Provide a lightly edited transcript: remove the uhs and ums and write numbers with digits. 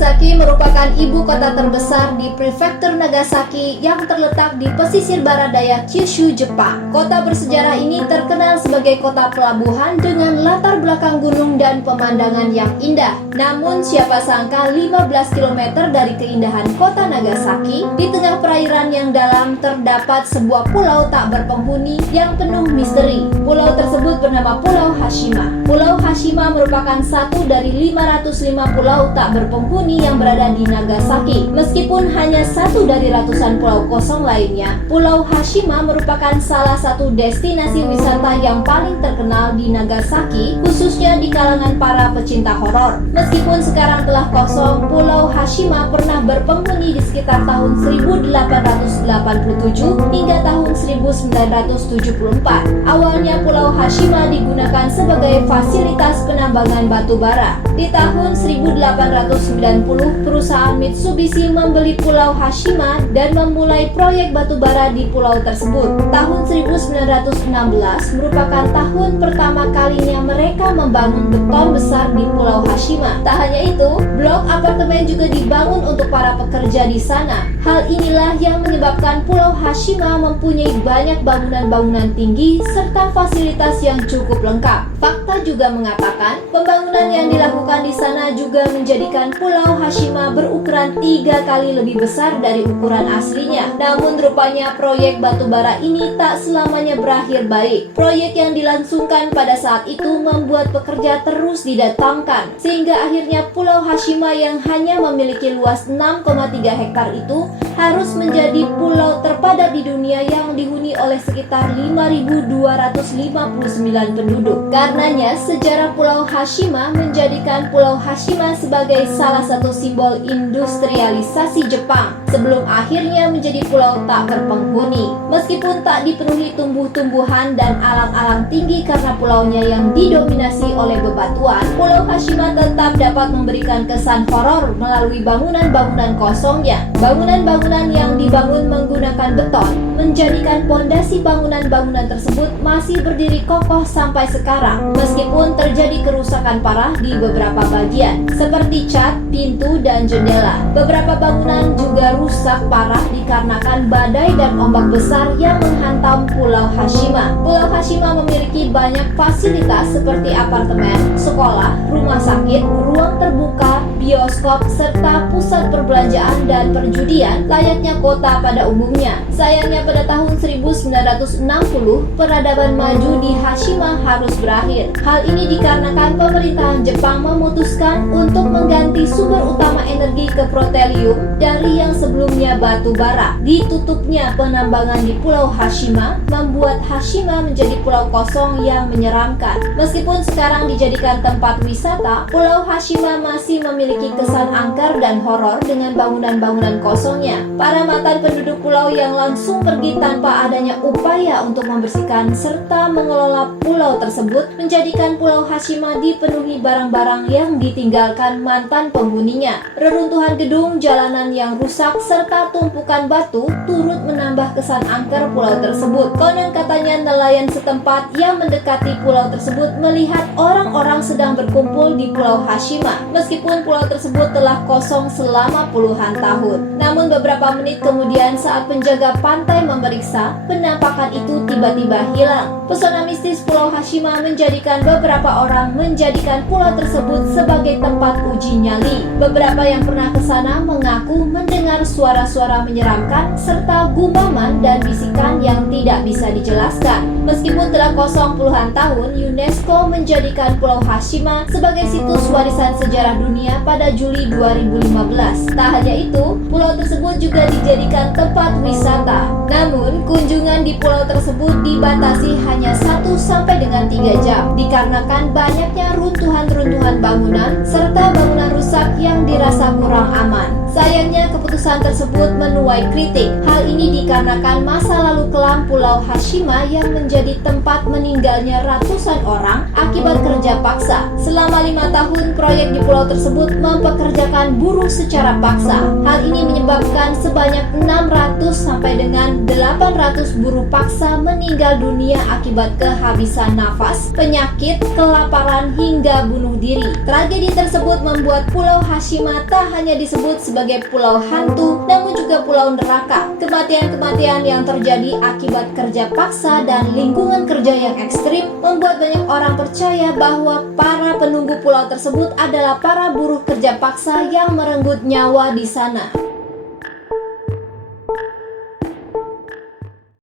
Nagasaki merupakan ibu kota terbesar di prefektur Nagasaki yang terletak di pesisir barat daya Kyushu, Jepang. Kota bersejarah ini terkenal sebagai kota pelabuhan dengan latar belakang gunung dan pemandangan yang indah. Namun siapa sangka 15 km dari keindahan kota Nagasaki, di tengah perairan yang dalam terdapat sebuah pulau tak berpenghuni yang penuh misteri. Pulau tersebut bernama Pulau Hashima. Pulau Hashima merupakan satu dari 505 pulau tak berpenghuni yang berada di Nagasaki. Meskipun hanya satu dari ratusan pulau kosong lainnya, Pulau Hashima merupakan salah satu destinasi wisata yang paling terkenal di Nagasaki, khususnya di kalangan para pecinta horor. Meskipun sekarang telah kosong, Pulau Hashima pernah berpenghuni di sekitar tahun 1887 hingga tahun 1974. Awalnya Pulau Hashima digunakan sebagai fasilitas penambangan batu bara. Di tahun 1890, perusahaan Mitsubishi membeli Pulau Hashima dan memulai proyek batu bara di pulau tersebut. Tahun 1916 merupakan tahun pertama kalinya mereka membangun beton besar di Pulau Hashima. Tak hanya itu, blok apartemen juga dibangun untuk para pekerja di sana. Hal inilah yang menyebabkan Pulau Hashima mempunyai banyak bangunan-bangunan tinggi serta fasilitas yang cukup lengkap. Fakta juga mengatakan, pembangunan yang dilakukan di sana juga menjadikan Pulau Hashima berukuran 3 kali lebih besar dari ukuran aslinya. Namun rupanya proyek batubara ini tak selamanya berakhir baik. Proyek yang dilangsungkan pada saat itu membuat pekerja terus didatangkan, sehingga akhirnya Pulau Hashima yang hanya memiliki luas 6,3 hektar itu harus menjadi pulau terpadat di dunia yang dihuni oleh sekitar 5.259 penduduk. Karenanya, sejarah Pulau Hashima menjadikan Pulau Hashima sebagai salah satu simbol industrialisasi Jepang sebelum akhirnya menjadi pulau tak berpenghuni. Meskipun tak dipenuhi tumbuh-tumbuhan dan alang-alang tinggi karena pulaunya yang didominasi oleh bebatuan, Pulau Hashima tetap dapat memberikan kesan horor melalui bangunan-bangunan kosongnya. Bangunan-bangunan yang dibangun menggunakan beton menjadikan pondasi bangunan-bangunan tersebut masih berdiri kokoh sampai sekarang, meskipun terjadi kerusakan parah di beberapa bagian, seperti cat, pintu, dan jendela. Beberapa bangunan juga rusak parah dikarenakan badai dan ombak besar yang menghantam Pulau Hashima. Pulau Hashima memiliki banyak fasilitas seperti apartemen, sekolah, rumah sakit, ruang terbuka, bioskop, serta pusat perbelanjaan dan perjudian layaknya kota pada umumnya. Sayangnya pada tahun 1960, peradaban maju di Hashima harus berakhir. Hal ini dikarenakan pemerintahan Jepang memutuskan untuk mengganti sumber utama energi ke protelium dari yang sebelumnya batu bara. Ditutupnya penambangan di Pulau Hashima membuat Hashima menjadi pulau kosong yang menyeramkan. Meskipun sekarang dijadikan tempat wisata, Pulau Hashima masih memiliki kesan angker dan horor dengan bangunan-bangunan kosongnya. Para mantan penduduk pulau yang langsung pergi tanpa adanya upaya untuk membersihkan serta mengelola pulau tersebut menjadikan Pulau Hashima dipenuhi barang-barang yang ditinggalkan mantan penghuninya. Reruntuhan gedung, jalanan yang rusak, serta tumpukan batu turut menambah kesan angker pulau tersebut. Konon katanya nelayan setempat yang mendekati pulau tersebut melihat orang-orang sedang berkumpul di Pulau Hashima, meskipun pulau tersebut telah kosong selama puluhan tahun. Namun beberapa menit kemudian saat penjaga pantai memeriksa, penampakan itu tiba-tiba hilang. Pesona mistis Pulau Hashima menjadikan beberapa orang menjadikan pulau tersebut sebagai tempat uji nyali. Beberapa yang pernah ke sana mengaku mendengar suara-suara menyeramkan serta gumaman dan bisikan yang tidak bisa dijelaskan. Meskipun telah kosong puluhan tahun, UNESCO menjadikan Pulau Hashima sebagai situs warisan sejarah dunia pada Juli 2015. Tak hanya itu, pulau tersebut juga dijadikan tempat wisata. Namun, kunjungan di pulau tersebut dibatasi hanya 1-3 jam dikarenakan banyaknya runtuhan-runtuhan bangunan serta bangunan rusak yang dirasa kurang aman. Sayangnya, keputusan keputusan tersebut menuai kritik. Hal ini dikarenakan masa lalu kelam Pulau Hashima yang menjadi tempat meninggalnya ratusan orang akibat kerja paksa. Selama 5 tahun, proyek di pulau tersebut mempekerjakan buruh secara paksa. Hal ini menyebabkan sebanyak 600 sampai dengan 800 buruh paksa meninggal dunia akibat kehabisan nafas, penyakit, kelaparan, hingga bunuh diri. Tragedi tersebut membuat Pulau Hashima tak hanya disebut sebagai pulau hantu, namun juga pulau neraka. Kematian-kematian yang terjadi akibat kerja paksa dan lingkungan kerja yang ekstrim membuat banyak orang percaya bahwa para penunggu pulau tersebut adalah para buruh kerja paksa yang merenggut nyawa di sana.